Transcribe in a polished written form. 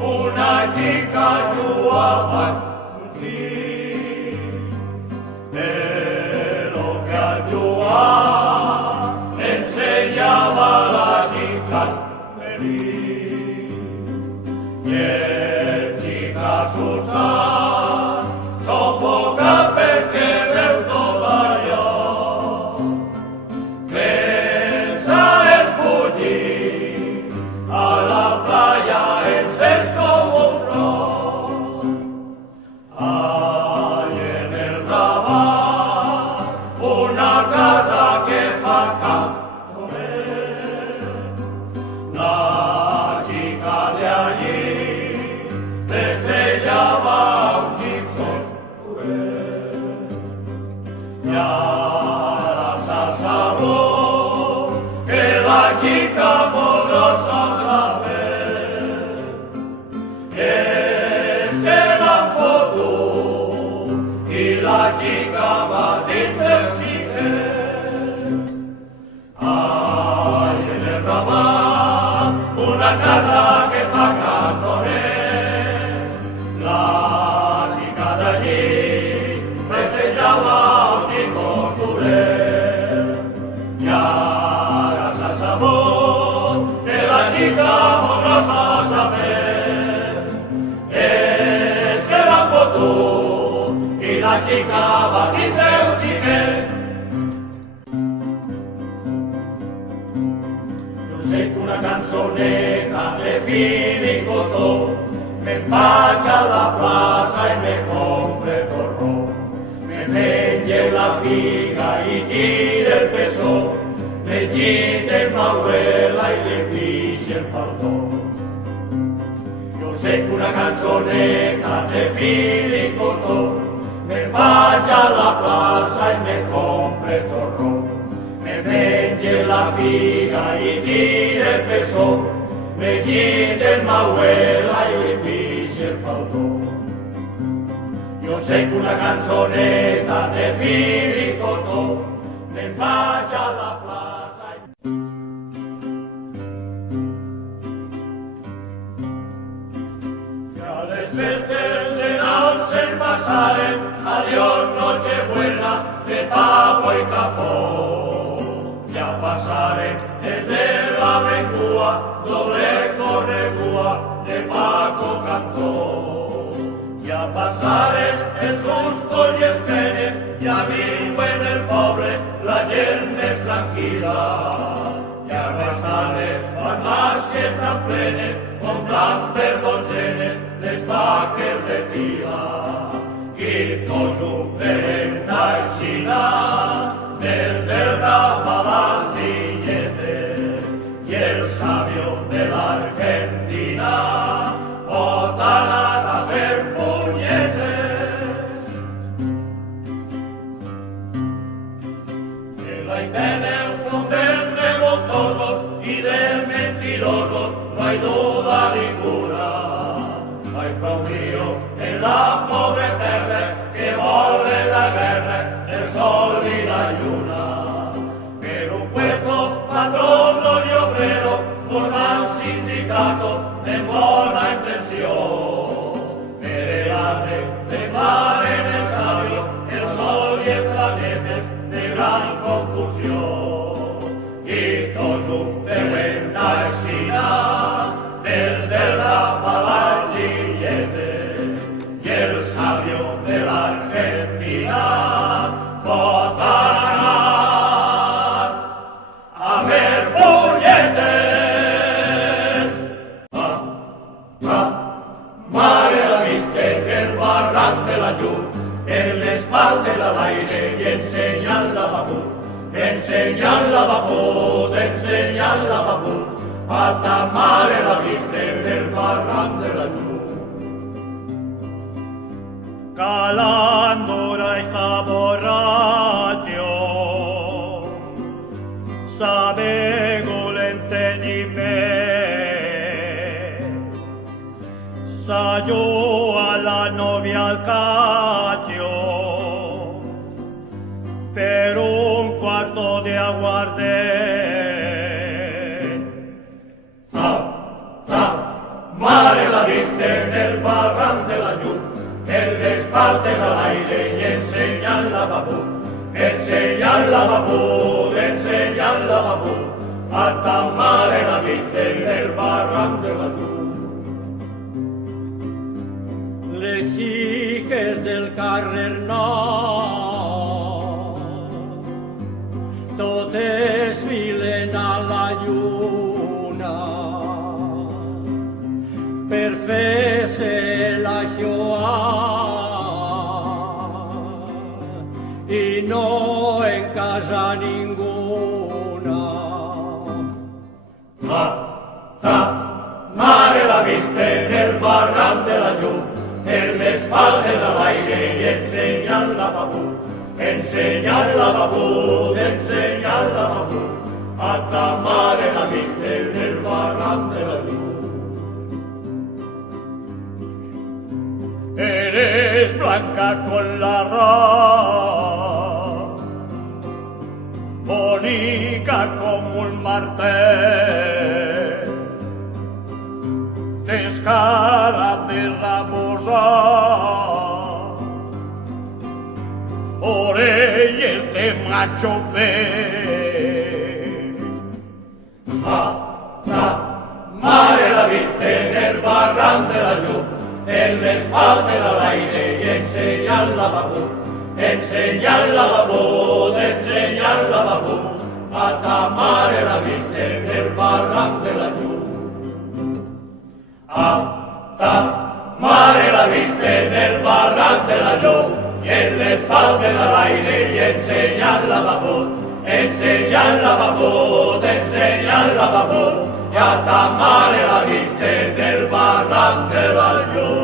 una chica yuapan pero que al yuá enseñaba la chica y el chica asustada sofoca porque veu toda allò pensa en fugir a la playa en sesco un ron hay en el Raval una casa que fa canto la chica de allí estrellaba un Gibson y ahora se sabró que la chica amorosa sabe es que la foto y la chica va dentro del chique hay en el Raval una casa que fa cantoner la chica de allí festejaba un chico dure y ahora se sabó que la chica amorosa sabe es que la foto y la chica va dentro un chique. Yo sé que una canzoneta de Finicoto me empacha la plaza y me compre torrón, me vende la figa y tire el peso, me quite el mahuela y le pise el faldón. Yo sé que una canzoneta de Finicoto me empacha la plaza y me compre torrón, me vende la figa y tire el peso, me quite el mahuela y le pise el faldón. Yo sé que una canzoneta de Finicoto me empacha la plaza. Ya después del denal se pasaren, adiós Nochebuena de pavo y capó. Ya pasaren desde la Bengúa, doble corregúa de Paco Cantó. Ya pasaren el susto y el penes, ya vivo en el pobre, la gente es tranquila. Ya pasaren farmacias tan plenes, con tan perdoncenes, les va que retira. Quito su perenda esquina, desde el Raval siguiente, y el sabio de la Argentina, botan a hacer puñetes. De la indemne fundemos todos y de mentirosos no hay duda ninguna. Hay confío en la pobre tierra que vuelve la guerra, el sol y la luna. Pero un puesto, patrono y obrero forman sindicatos en buena intención. Federales declaren el sabio, el sol y el planeta de gran confusión. Y todo de buena esquina, desde el Raval al siguiente, y el sabio de la Argentina votará a ver puñetes. Mare la viste en el barran de la llum, en la espalda del aire y enseñan la vapor, enseñan la vapor, enseñan la vapor. Hasta mare la viste en el barran de la llum. Calandora está borracho, sabe golente di me, salió a la novia al cacho, per un quarto de aguardente. Ta, ta. espaldes al aire y enseñan la babú, enseñan la babú, enseñan la babú, alta mare la viste en el barran de la luz. Les xiques del carrer Nou totes filen a la lluna per fer-se la xoa i no en casa ninguna. Mare la viste en el barran de la llum, en les faldes al aire y enseñan la babú, enseñan la babú, enseñan la babú, a ta mare la viste en el barran de la llum. Eres blanca con la rosa, bonica como un martel, descara de rabosa, orelles de macho feo. Mare la viste en el barran de la llum, en les faldes al aire y enseñan la babú, enseñan la babú, enseñan la babú, a ta mare la viste en el barran de la llum. A ta mare la viste en el barran de la llum, y en les faldes al aire y enseñan la babú, enseñan la babú, enseñan la babú, y a ta mare la viste en el barran de la llum.